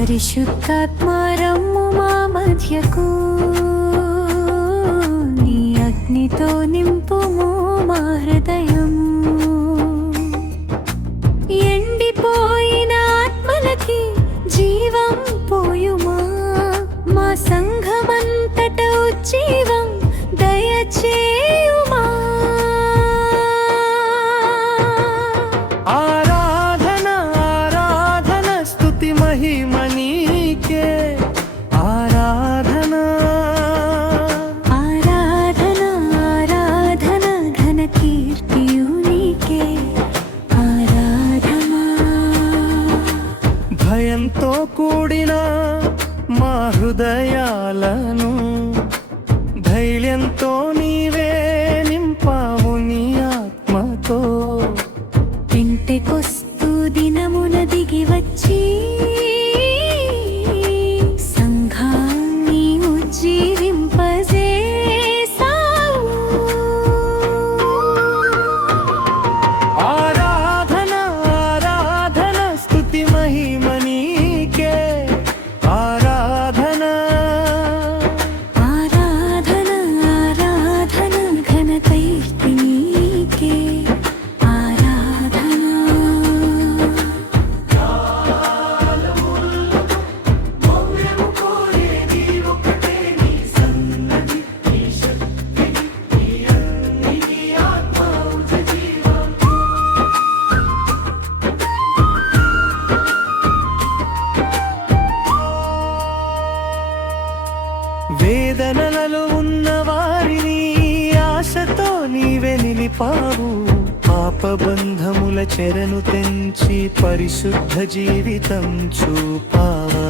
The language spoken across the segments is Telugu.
పరిశుద్ధాత్మారమ్ము మా మధ్యకు. నీ అగ్నితో నింపుము మా హృదయం ఎండిపోయిన ఆత్మలకి జీవం పోయుమా? మా సంఘమంతట ఉజ్జీవం దయచే భయంతో కూడిన మా హృదయాలను ధైర్యంతో నీవే నింపావు నీ ఆత్మతో. ఇంటికొస్తూ దినమున దిగి వచ్చి పావు పాప పాపబంధముల చెరను తెంచి పరిశుద్ధ జీవితం చూపావా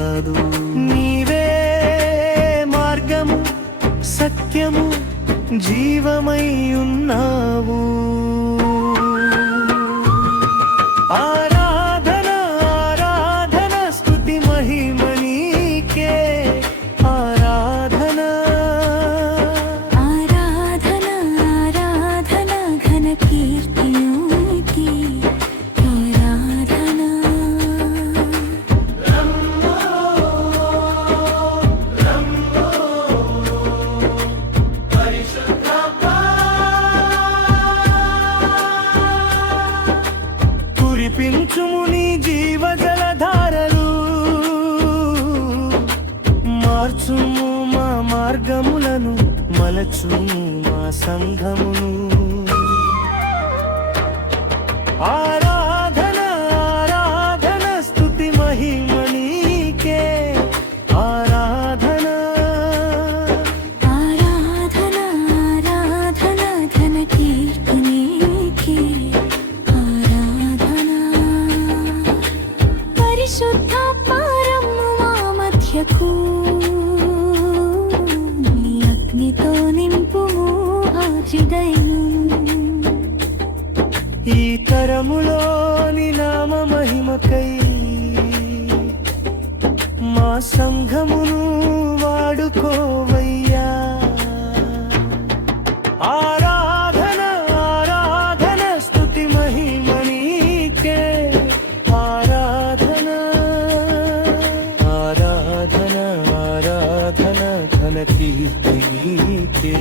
నడిపించుము నీ జీవజలధారలు. మార్చుము మా మార్గములను మలచుము మా సంఘమును. ఆ పరిశుద్ధాత్మారమ్ము మా మధ్యకు నీ అగ్నితో నింపుము ఆ ఈ తరములోని నామ మహిమకై మా సంఘమును వాడుకోవై ఆరాధన కీర్తి నీకే